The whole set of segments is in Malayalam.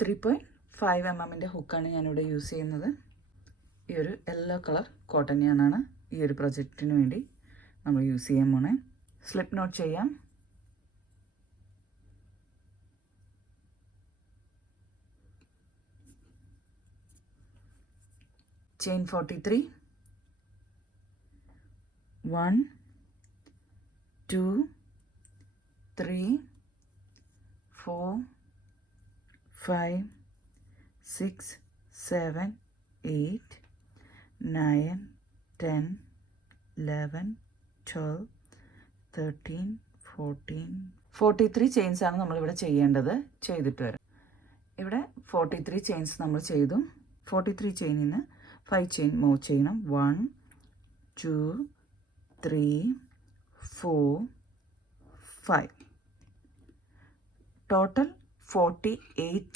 3.5 mm ഹുക്കാണ് ഞാനിവിടെ യൂസ് ചെയ്യുന്നത്. ഈ ഒരു യെല്ലോ കളർ കോട്ടൺ ഞാനാണ് ഈ ഒരു പ്രൊജക്റ്റിന് വേണ്ടി നമ്മൾ യൂസ് ചെയ്യാൻ പോണേ. സ്ലിപ്പ് നോട്ട് ചെയ്യാം. ചെയിൻ 43, 1 2 3 4 5 6 7 8 9 10 11 12 13 14 43 ചെയിൻസ് ആണ് നമ്മളിവിടെ ചെയ്യേണ്ടത്. ചെയ്തിട്ട് വരാം. ഇവിടെ 43 ചെയിൻസ് നമ്മൾ ചെയ്തു. 43 ചെയിനിൽ നിന്ന് 5 ചെയിൻ മൂവ് ചെയ്യണം. 1 2 3 4 5 ടോട്ടൽ 48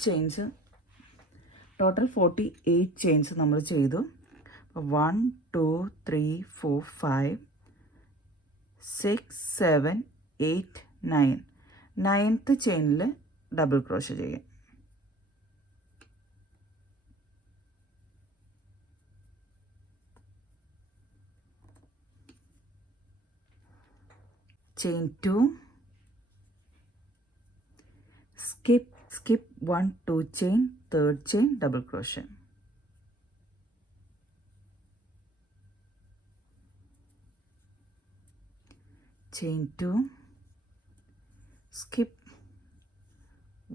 ചെയിൻസ് നമ്മൾ ചെയ്തു. 1 2 3 4 5 6 7 8 9 9th ചെയിനിൽ ഡബിൾ ക്രോഷേ ചെയ്യാം. Chain 2, skip 1 2 chain, third chain double crochet. Chain 2, skip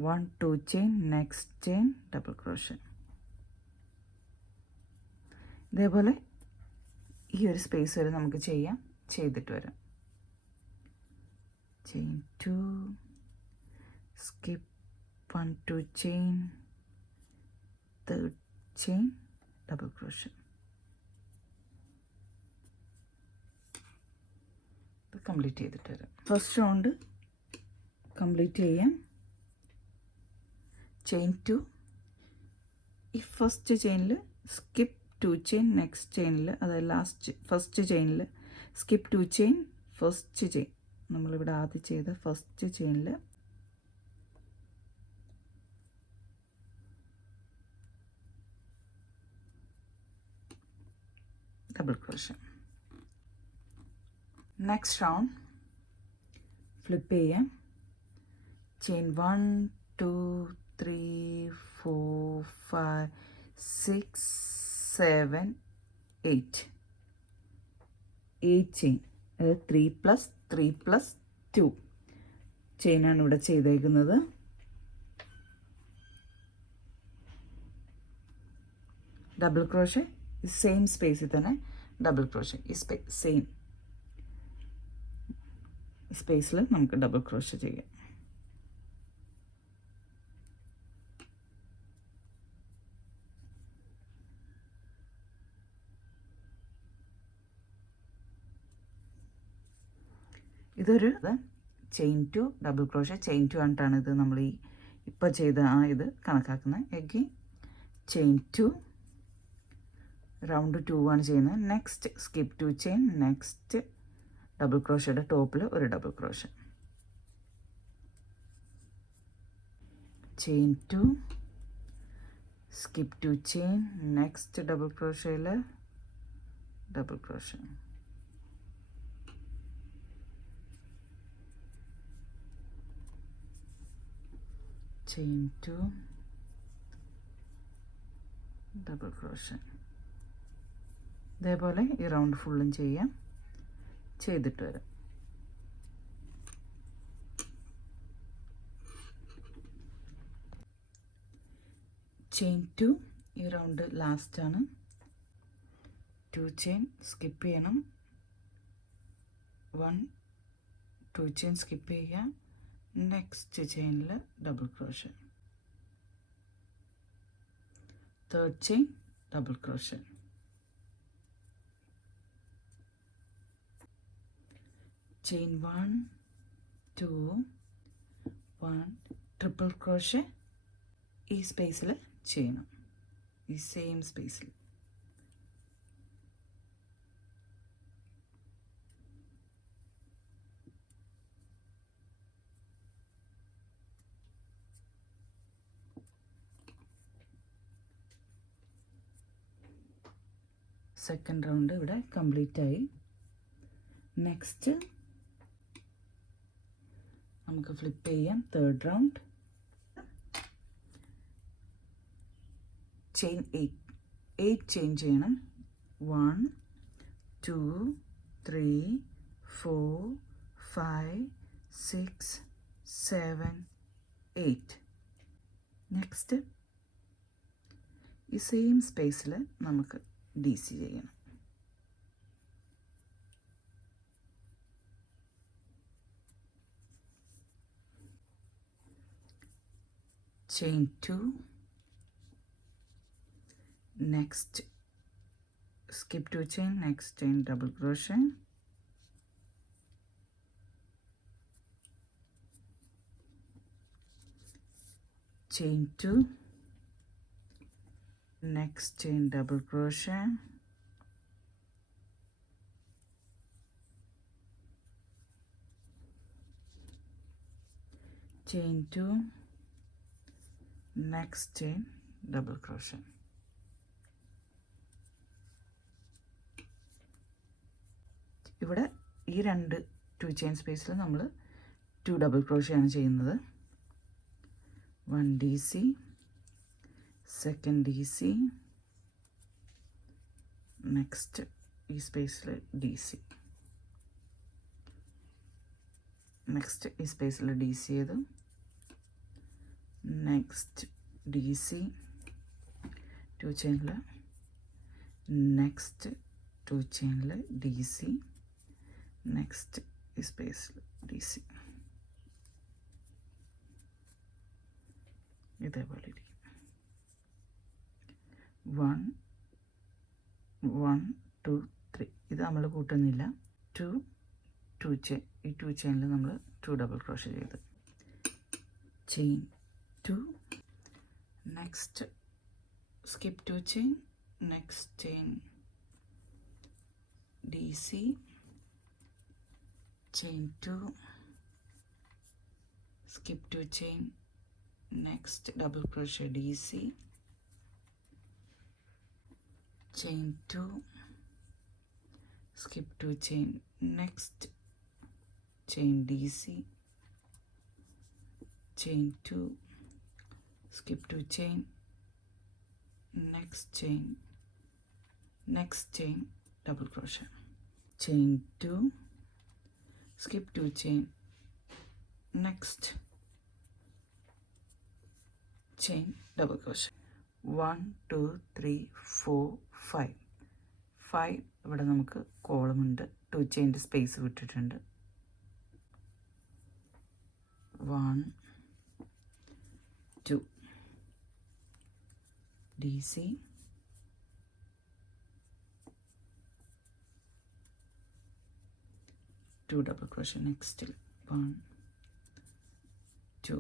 1 2 chain, next chain double crochet. ഇതേപോലെ ഈ ഒരു സ്പേസ് വരെ നമുക്ക് ചെയ്യാം. ചെയ്തിട്ട് വരാം. Chain 2, skip 1 2 chain, third chain double crochet. ഇത് കംപ്ലീറ്റ് ചെയ്തിട്ട് വരാം. ഫസ്റ്റ് റൗണ്ട് കംപ്ലീറ്റ് ചെയ്യാം. ചെയിൻ 2, ഈ ഫസ്റ്റ് ചെയിനിൽ സ്കിപ്പ് 2 ചെയിൻ, നെക്സ്റ്റ് ചെയിനിൽ അതായത് ഫസ്റ്റ് ചെയിനിൽ സ്കിപ്പ് 2 ചെയിൻ, ഫസ്റ്റ് ചെയിൻ നമ്മളിവിടെ ആദ്യം ചെയ്ത ഫസ്റ്റ് ചെയിനിൽ double crochet. Next round flip ചെയ്യാം. ചെയിൻ 1 2 3 4 5 6 7 8 ചെയിൻ, അതായത് 3 + 2 ചെയിനാണ് ഇവിടെ ചെയ്തേക്കുന്നത്. ഡബിൾ ക്രോഷേ സെയിം സ്പേസിൽ തന്നെ ഡബിൾ ക്രോഷേ. ഈ സെയിം സ്പേസിൽ നമുക്ക് ഡബിൾ ക്രോഷേ ചെയ്യാം. ഇതൊരു ചെയിൻ 2 ഡബിൾ ക്രോഷേ. ചെയിൻ 2 ആയിട്ടാണ് ഇത് നമ്മൾ ഈ ഇപ്പോൾ ചെയ്ത ഇത് കണക്കാക്കുന്നത്. എഗെയിൻ ചെയിൻ 2, റൗണ്ട് 2 ആണ് ചെയ്യുന്നത്. Next skip 2 chain, next double ക്രോഷയുടെ ടോപ്പിൽ ഒരു double crochet. Chain 2, skip 2 chain, next double ക്രോഷയിൽ double crochet. Chain 2 double crochet. ഇതേപോലെ ഈ റൗണ്ട് ഫുള്ളും ചെയ്യാം. ചെയ്തിട്ട് വരാം. ചെയിൻ 2 ഈ റൗണ്ട് ലാസ്റ്റാണ്. 2 ചെയിൻ സ്കിപ്പ് ചെയ്യണം. 1 2 ചെയിൻ സ്കിപ്പ് ചെയ്യുക. നെക്സ്റ്റ് ചെയിനിൽ double crochet. Third chain double crochet. Chain 1 2 1 triple crochet ഈ സ്പേസിൽ ചെയ്യണം. ഈ സെയിം സ്പേസിൽ. സെക്കൻഡ് റൗണ്ട് ഇവിടെ കംപ്ലീറ്റ് ആയി. നെക്സ്റ്റ് നമുക്ക് ഫ്ലിപ്പ് ചെയ്യാം. തേർഡ് റൗണ്ട് ചെയിൻ 8 ചെയിൻ ചെയ്യണം. 1 2 3 4 5 6 7 8. നെക്സ്റ്റ് ഈ സെയിം സ്പേസിൽ നമുക്ക് DC ചെയ്യണം. Chain 2, next skip 2 chain, next chain double crochet, chain 2, next chain double crochet, chain 2, next chain double crochet. ഇവിടെ ഈ രണ്ട് 2 ചെയിൻ സ്പേസിൽ നമ്മൾ 2 ഡബിൾ ക്രോഷേ ആണ് ചെയ്യുന്നത്. 1 DC, സെക്കൻഡ് DC, നെക്സ്റ്റ് ഈ സ്പേസിൽ DC, നെക്സ്റ്റ് ഈ സ്പേസിൽ DC ചെയ്തു, നെക്സ്റ്റ് DC 2 ചെയിനിൽ, നെക്സ്റ്റ് 2 ചെയിനിൽ DC, നെക്സ്റ്റ് ഈ സ്പേസിൽ DC. ഇതേപോലെ ഇരിക്കും. 1 1 2 3 ഇത് നമ്മൾ കൂട്ടുന്നില്ല. 2 ചെയിൻ, ഈ 2 ചെയിനിൽ നമ്മൾ 2 ഡബിൾ ക്രോഷേ ചെയ്ത്, chain 2, next skip 2 chain, next chain DC, chain 2, skip 2 chain, next double crochet DC, chain 2, skip 2 chain, next chain DC, chain 2, skip 2 chain, next chain double crochet, chain 2, skip 2 chain, next chain double crochet. 1 2 3 4 5 ഇവിടെ നമുക്ക് കോളം ഉണ്ട്. 2 ചെയിൻ്റെ സ്പേസ് വിട്ടിട്ടുണ്ട്. 1 2 DC, 2 double crochet, next 1 2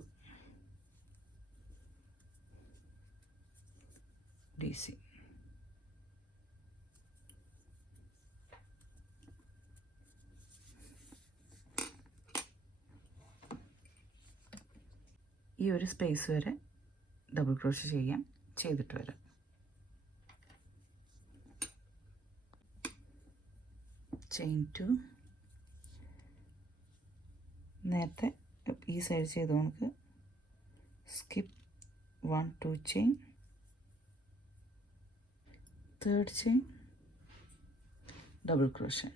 DC. ഈ ഒരു സ്പേസ് വരെ ഡബിൾ ക്രോഷേ ചെയ്യാം. ചെയ്തിട്ട് വരാം. ചെയിൻ 2, നേരത്തെ ഈ സൈഡ് ചെയ്ത് നമുക്ക് skip 1 2 chain, third chain double crochet,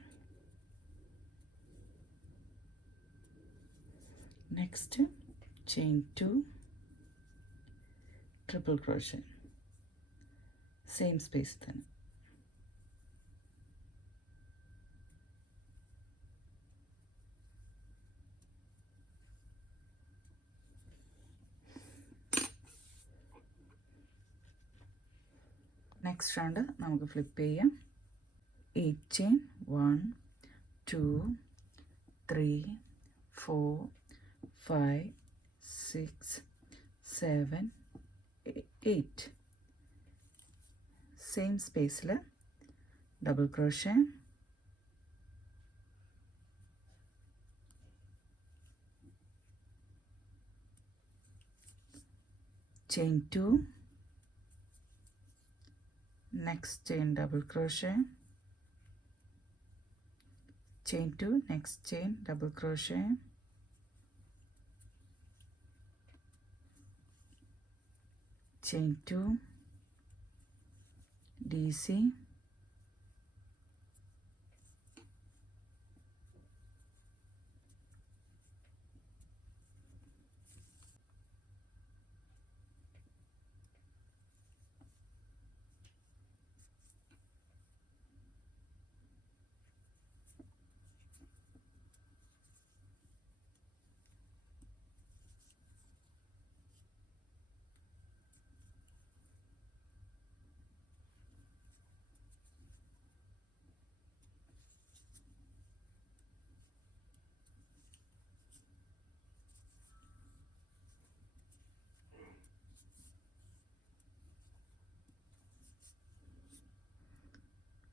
next chain 2 triple crochet, same space തന്നെ. നെക്സ്റ്റ് റൗണ്ട് നമുക്ക് ഫ്ലിപ്പ് ചെയ്യാം. 8 ചെയിൻ, 1 2 3 4 5 6 7 8 സെയിം സ്പേസിൽ double crochet, chain 2, next chain double crochet, chain 2, next chain double crochet, chain 2, DC,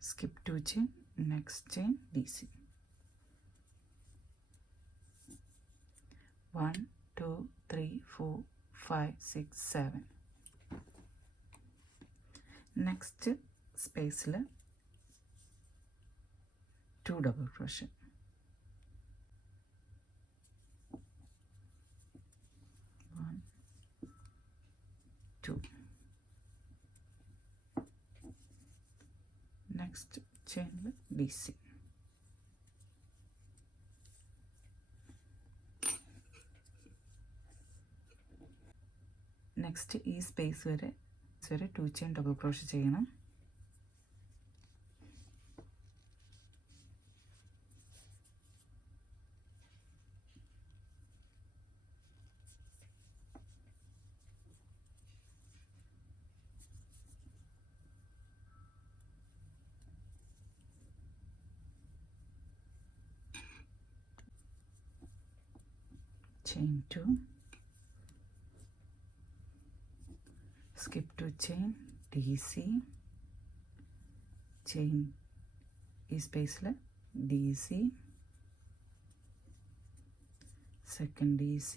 skip 2 chain, next chain DC, 1 2 3 4 5 6 7. next space 2 double crochet, 1 2, next chain DC, next ഈ സ്പേസ് വരെ 2 chain double crochet ചെയ്യണം, chain 2, skip 2 chain DC, chain ഈ സ്പേസിൽ DC, second DC,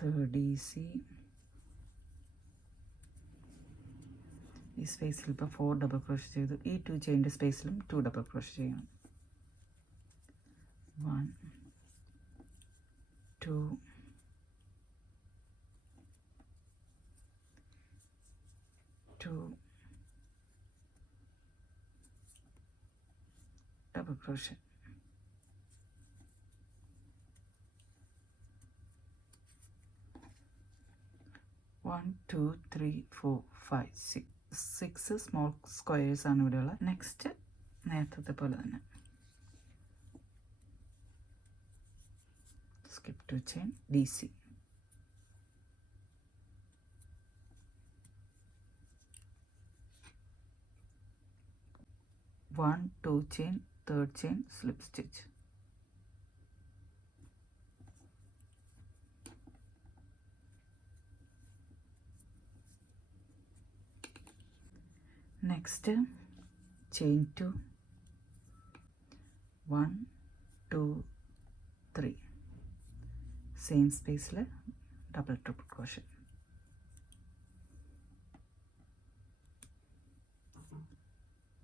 third DC, ഈ സ്പേസിൽ ഇപ്പോൾ 4 ഡബിൾ ക്രോഷേ ചെയ്തു, ഈ 2 ചെയിൻ്റെ സ്പേസിലും 2 ഡബിൾ ക്രോഷേ ചെയ്യണം, 1 2 2 double crochet, 1 2 3 4 5 6 സ്മോൾ സ്ക്വയേഴ്സ് ആണ് ഇവിടെയുള്ള. നെക്സ്റ്റ് നേരത്തെ പോലെ തന്നെ skip 2 chain DC, 1 2 chain, third chain slip stitch, next chain 2, 1 2 3, same space double triple crochet,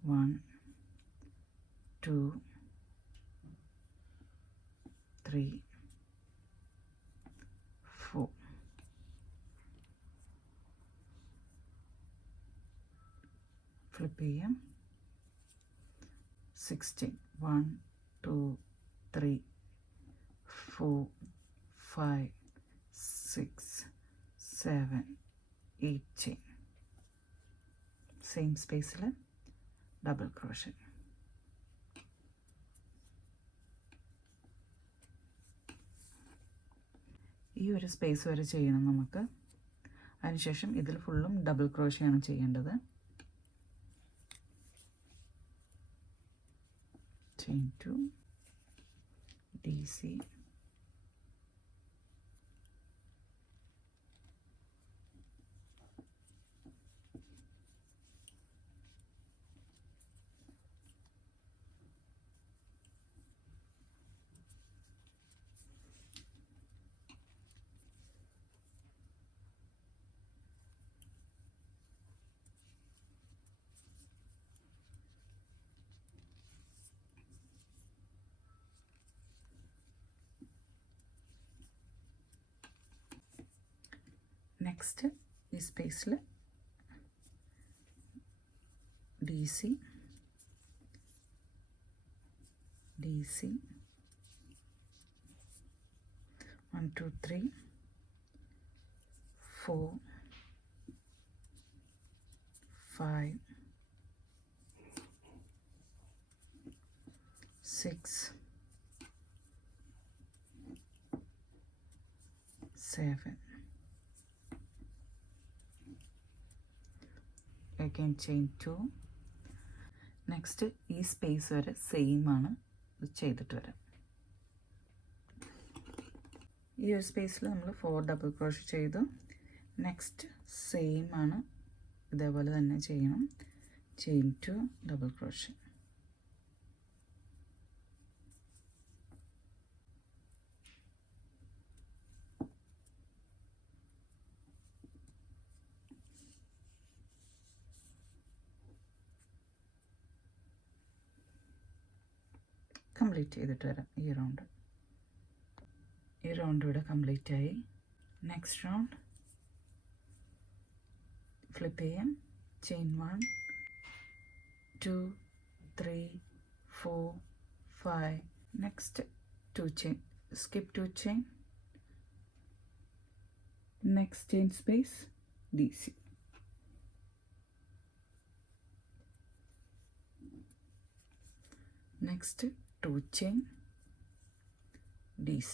1 2 3 4, flip ചെയ്യാം, 16, 1 2 3 4 5 6 7 8 chain, same space double crochet, ഈ ഒരു സ്പേസ് വരെ ചെയ്യണം നമുക്ക്. അതിനുശേഷം ഇതിൽ ഫുള്ളും ഡബിൾ ക്രോഷേ ആണ് ചെയ്യേണ്ടത്. chain 2 DC, നെക്സ്റ്റ് ഈ സ്പേസിൽ D C 1 2 3 4 5 6 7 again chain 2. Next ഈ സ്പേസ് വരെ സെയിം ആണ് ചെയ്തിട്ട് വരാം. ഈ ഒരു സ്പേസിൽ നമ്മൾ 4 ഡബിൾ ക്രോഷേ ചെയ്തു. നെക്സ്റ്റ് സെയിം ആണ്, ഇതേപോലെ തന്നെ ചെയ്യണം. Chain 2 double crochet. കംപ്ലീറ്റ് ചെയ്തിട്ട് വരാം. ഈ റൗണ്ട് ഇവിടെ കംപ്ലീറ്റ് ആയി. നെക്സ്റ്റ് റൗണ്ട് ഫ്ലിപ്പ് ചെയ്യാം. Chain 1 2 3 4 5. Next 2 chain, skip 2 chain. Next chain space D C. Next 2 chain DC.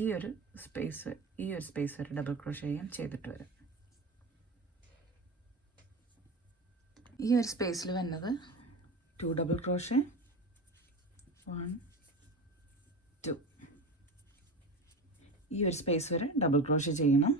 ഈ ഒരു സ്പേസ് വരെ ഡബിൾ ക്രോഷേ ചെയ്തിട്ട് വരാം. ഈ ഒരു സ്പേസിൽ വന്നത് 2 ഡബിൾ ക്രോഷേ 1 2. ഈ ഒരു സ്പേസ് വരെ ഡബിൾ ക്രോഷേ ചെയ്യണം.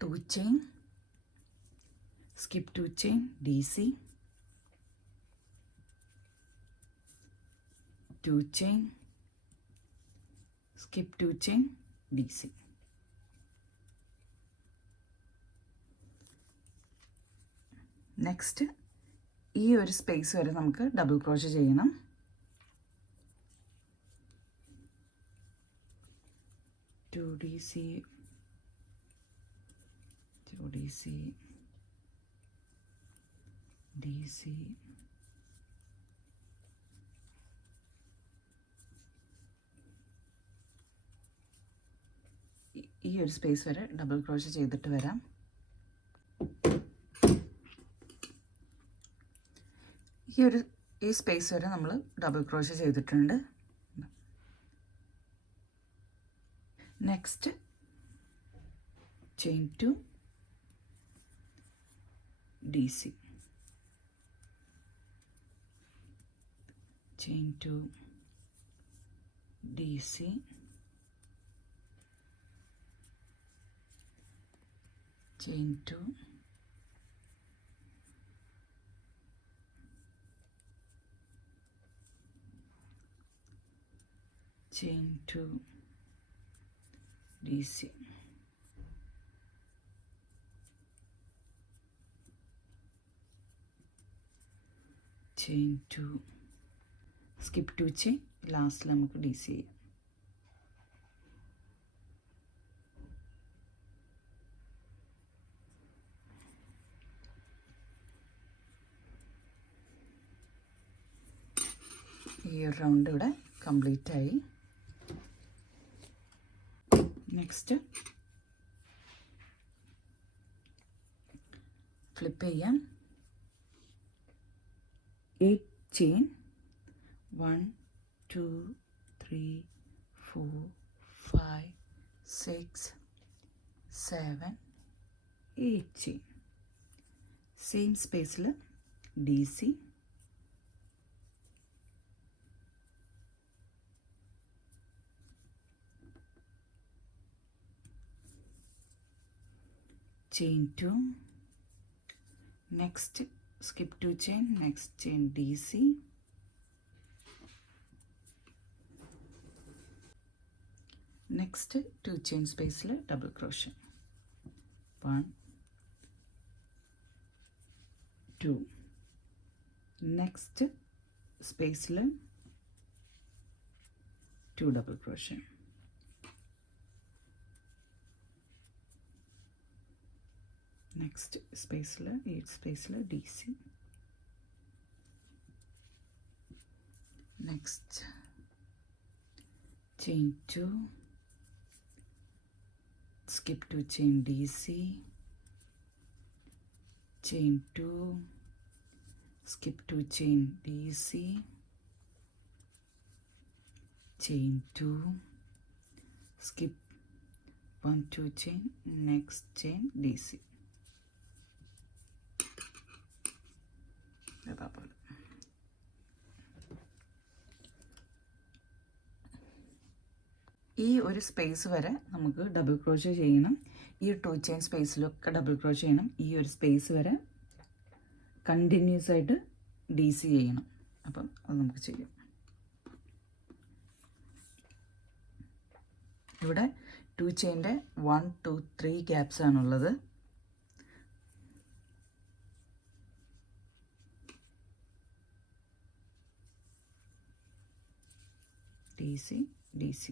Two chain, skip 2 chain DC, 2 chain, skip 2 chain DC. Next ഈ ഒരു സ്പേസ് വരെ നമുക്ക് ഡബിൾ ക്രോഷേ ചെയ്യണം. DC, DC, ഈ ഒരു സ്പേസ് വരെ ഡബിൾ ക്രോഷേ ചെയ്തിട്ട് വരാം. ഈ സ്പേസ് വരെ നമ്മൾ ഡബിൾ ക്രോഷേ ചെയ്തിട്ടുണ്ട്. Next chain 2 DC, chain 2 DC, chain 2 chain 2 DC. Chain 2 skip 2 chain. ലാസ്റ്റിൽ നമുക്ക് DC ചെയ്യാം. ഈ റൗണ്ട് ഇവിടെ കംപ്ലീറ്റ് ആയി. നെക്സ്റ്റ് ഫ്ലിപ്പ് ചെയ്യാം. 8 chain 1 2 3 4 5 6 7 8 chain. സെയിം സ്പേസിൽ DC chain 2, next skip 2 chain, next chain DC, next 2 chain space double crochet, 1 2, next space 2 double crochet, next space 8 space DC, next chain 2, skip 2 chain DC, chain 2, skip 2 chain DC, chain 2, skip 1 2 chain, next chain DC. അതേപോലെ ഈ ഒരു സ്പേസ് വരെ നമുക്ക് ഡബിൾ ക്രോഷേ ചെയ്യണം. ഈ 2 ചെയിൻ സ്പേസിലൊക്കെ ഡബിൾ ക്രോഷേ ചെയ്യണം. ഈ ഒരു സ്പേസ് വരെ കണ്ടിന്യൂസ് ആയിട്ട് DC ചെയ്യണം. അപ്പം അത് നമുക്ക് ചെയ്യാം. ഇവിടെ 2 ചെയിൻ്റെ 1 2 3 ഗ്യാപ്സ് ആണുള്ളത്. DC DC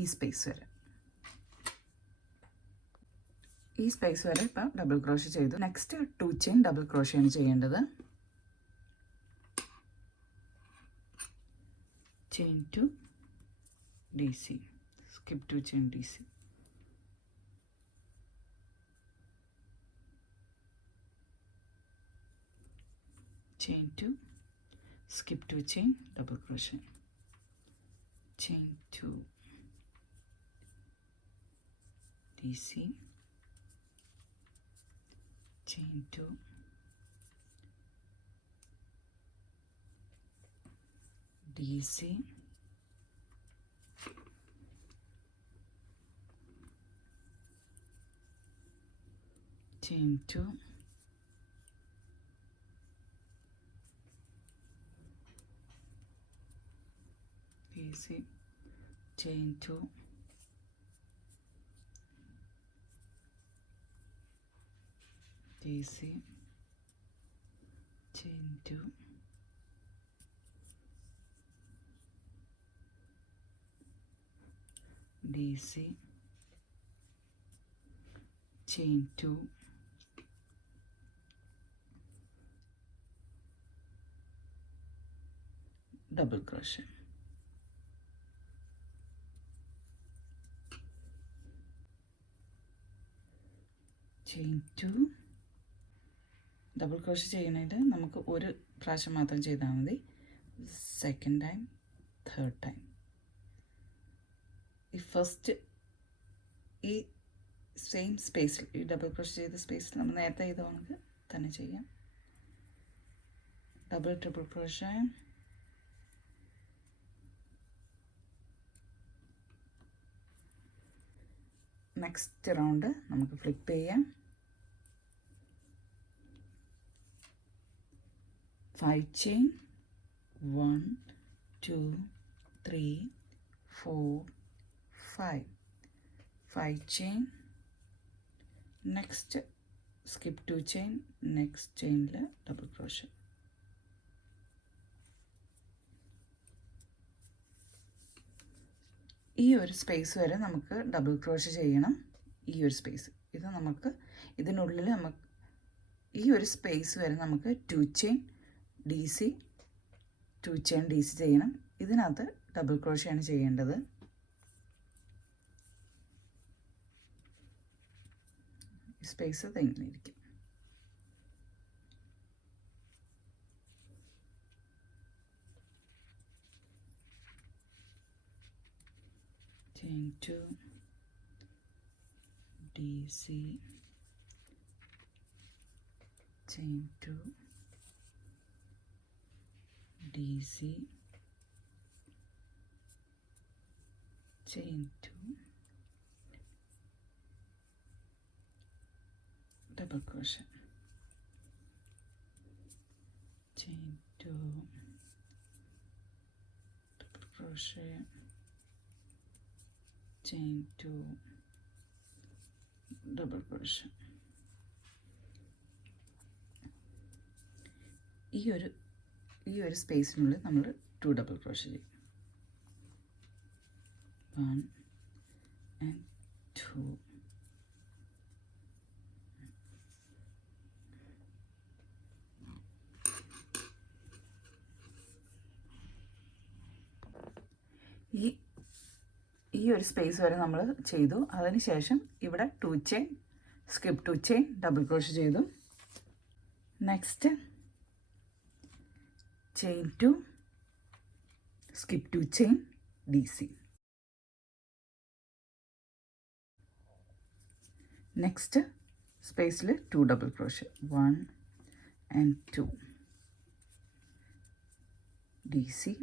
ഈ സ്പേസ് വരെ ഇപ്പം ഡബിൾ ക്രോഷേ ചെയ്തു. നെക്സ്റ്റ് 2 ചെയിൻ ഡബിൾ ക്രോഷയാണ് ചെയ്യേണ്ടത്. Chain 2 DC, skip 2 chain DC, chain 2, skip 2 chain double crochet, chain 2 DC, chain 2 DC, chain 2 DC, chain 2 DC, chain 2 DC, chain 2 double crochet, chain 2 double crochet ചെയ്യുന്നതിൽ നമുക്ക് ഒരു പ്രാവശ്യം മാത്രം ചെയ്താൽ മതി. Second time, third time. ഈ ഫസ്റ്റ് ഈ സെയിം സ്പേസിൽ, ഈ ഡബിൾ ക്രോഷേ ചെയ്ത സ്പേസിൽ നമ്മൾ നേരത്തെ ചെയ്ത നമുക്ക് തന്നെ ചെയ്യാം. Double triple crochet, next round നമുക്ക് ഫ്ലിപ്പ് ചെയ്യാം. 5 chain, 1 2 3 4 5 chain, next skip 2 chain, next chain double crochet, ഈ ഒരു സ്പേസ് വരെ നമുക്ക് ഡബിൾ ക്രോഷേ ചെയ്യണം. ഈ ഒരു സ്പേസ്, ഇത് നമുക്ക് ഇതിനുള്ളിൽ നമുക്ക് ഈ ഒരു സ്പേസ് വരെ നമുക്ക് 2 ചെയിൻ DC 2 ചെയിൻ DC ചെയ്യണം. ഇതിനകത്ത് ഡബിൾ ക്രോഷയാണ് ചെയ്യേണ്ടത്. സ്പേസ് ഇങ്ങനെ ഇരിക്കും. chain 2 DC, chain 2 DC, chain 2, double crochet, chain 2, double crochet, chain 2, double crochet. ഈ ഒരു സ്പേസിനുള്ളിൽ നമ്മൾ 2 ഡബിൾ ക്രോഷേ ചെയ്യും. 1 and 2. ഈ ഒരു സ്പേസ് വരെ നമ്മൾ ചെയ്തു. അതിനുശേഷം ഇവിടെ 2 chain, skip 2 chain, double crochet ചെയ്തു. Next chain 2, skip 2 chain, DC. Next space le 2 double crochet, 1 and 2, DC.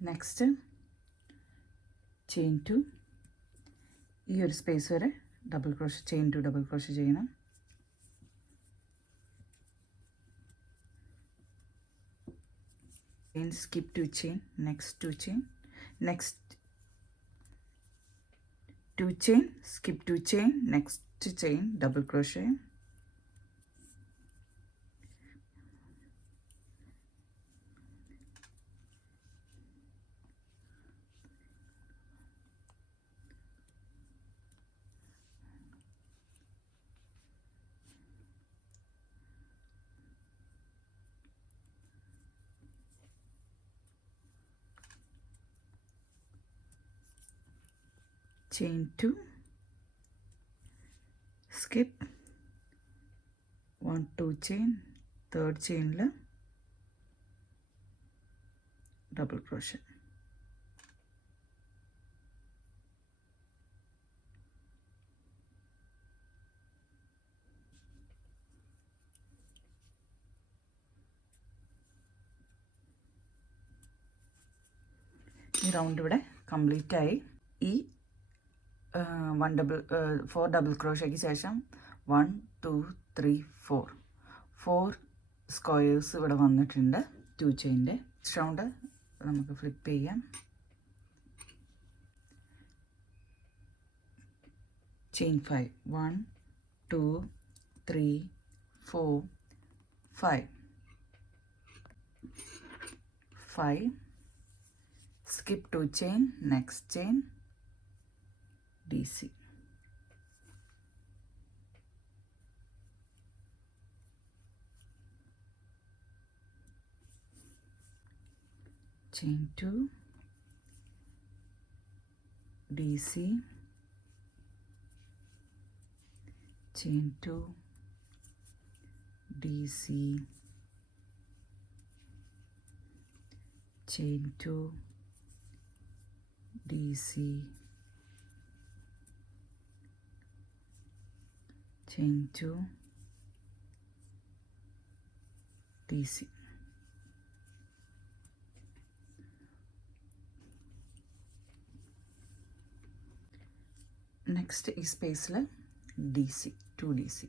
Next chain 2, ഈ ഒരു സ്പേസ് വരെ double crochet, chain 2 double crochet ചെയ്യണം. Chain, skip 2 chain, next 2 chain, next 2 chain, skip 2 chain, next chain, double crochet. chain 2, skip 1 2 chain, third chain la double crochet. ഈ റൗണ്ട് ഇവിടെ കംപ്ലീറ്റ് ആയി. ഈ 4 ഡബിൾ ക്രോഷയ്ക്ക് ശേഷം 1 2 3 4 സ്ക്വയേഴ്സ് ഇവിടെ വന്നിട്ടുണ്ട് 2 ചെയിൻ്റെ. റൗണ്ട് നമുക്ക് ഫ്ലിപ്പ് ചെയ്യാം. Chain 5, 1 2 3 4 5, skip 2 chain, next chain, DC. Chain 2, DC, chain 2, DC, chain 2, DC, chain 2, DC. Next ഈ സ്പേസിൽ DC, 2 DC.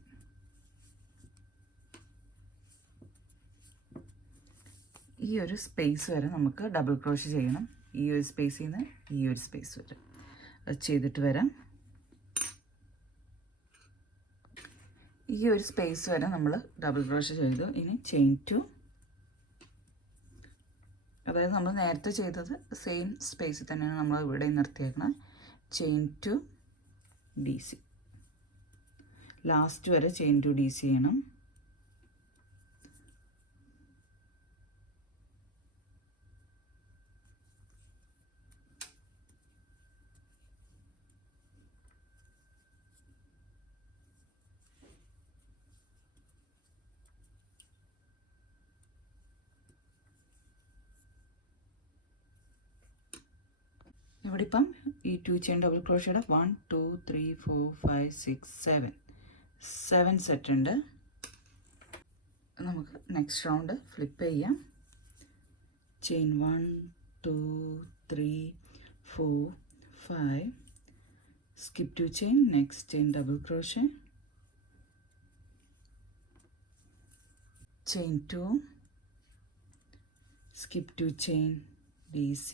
ഈ ഒരു സ്പേസ് വരെ നമുക്ക് ഡബിൾ ക്രോഷേ ചെയ്യണം. ഈ ഒരു സ്പേസിൽ നിന്ന് ഈ ഒരു സ്പേസ് വരെ അത് ചെയ്തിട്ട് വരാം. ഈ ഒരു സ്പേസ് വരെ നമ്മൾ ഡബിൾ ക്രോഷേ ചെയ്തു. ഇനി ചെയിൻ 2, അതായത് നമ്മൾ നേരത്തെ ചെയ്തത് സെയിം സ്പേസിൽ തന്നെയാണ് നമ്മൾ ഇവിടെ നിർത്തിയേക്കണം. ചെയിൻ 2 DC, ലാസ്റ്റ് വരെ ചെയിൻ 2 DC ചെയ്യണം. ഇവിടെ ഇപ്പം ഈ 2 ചെയിൻ ഡബിൾ ക്രോഷയുടെ 1 2 3 4 5 6 7 സെറ്റ് ഉണ്ട്. നമുക്ക് നെക്സ്റ്റ് റൗണ്ട് ഫ്ലിപ്പ് ചെയ്യാം. Chain 1 2 3 4 5, skip 2 chain, next chain double crochet, chain 2, skip 2 chain, DC,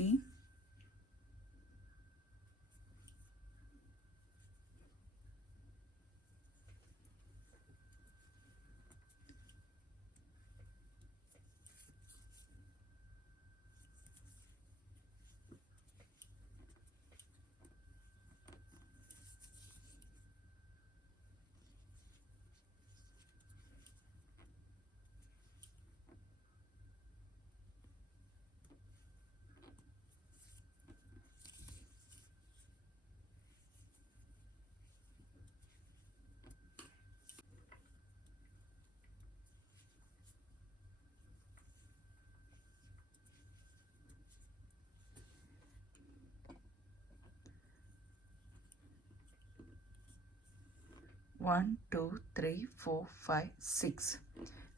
one, 2, 3, 4, 5,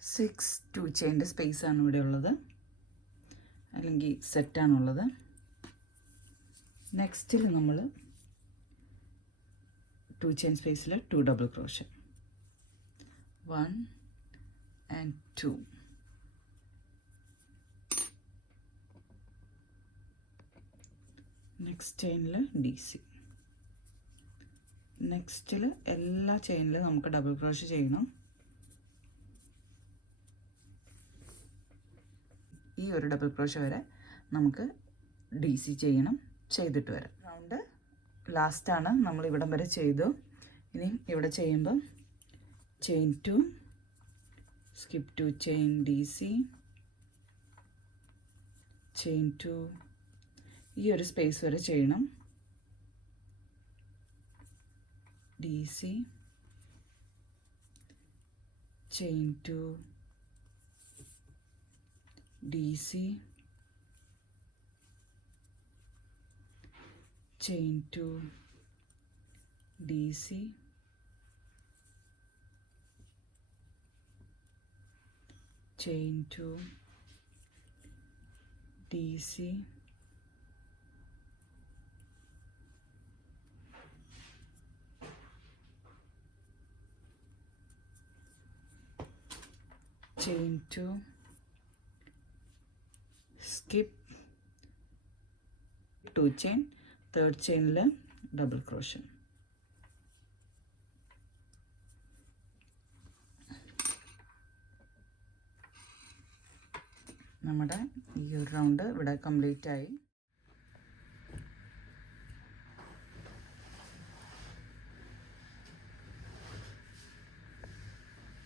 6 2 ചെയിൻ്റെ സ്പേസാണ് ഇവിടെ ഉള്ളത്, അല്ലെങ്കിൽ സെറ്റാണുള്ളത്. നെക്സ്റ്റിൽ നമ്മൾ 2 ചെയിൻ സ്പേസിൽ 2 ഡബിൾ ക്രോഷേ, 1 and 2. നെക്സ്റ്റ് ചെയിനിൽ DC. നെക്സ്റ്റിൽ എല്ലാ ചെയിനിലും നമുക്ക് ഡബിൾ ക്രോഷേ ചെയ്യണം. ഈ ഒരു ഡബിൾ ക്രോഷേ വരെ നമുക്ക് DC ചെയ്യണം, ചെയ്തിട്ട് വരാം. റൗണ്ട് ലാസ്റ്റാണ്, നമ്മൾ ഇവിടം വരെ ചെയ്തു. ഇനി ഇവിടെ ചെയ്യുമ്പം chain 2, skip 2 chain, DC, chain 2, ഈ ഒരു സ്പേസ് വരെ ചെയ്യണം, DC, chain 2, DC, chain 2, DC, chain 2, DC, chain 2, skip 2 chain, third chainൽ ഡബിൾ ക്രോഷേ. നമ്മുടെ ഈ ഒരു റൗണ്ട് ഇവിടെ കംപ്ലീറ്റ് ആയി.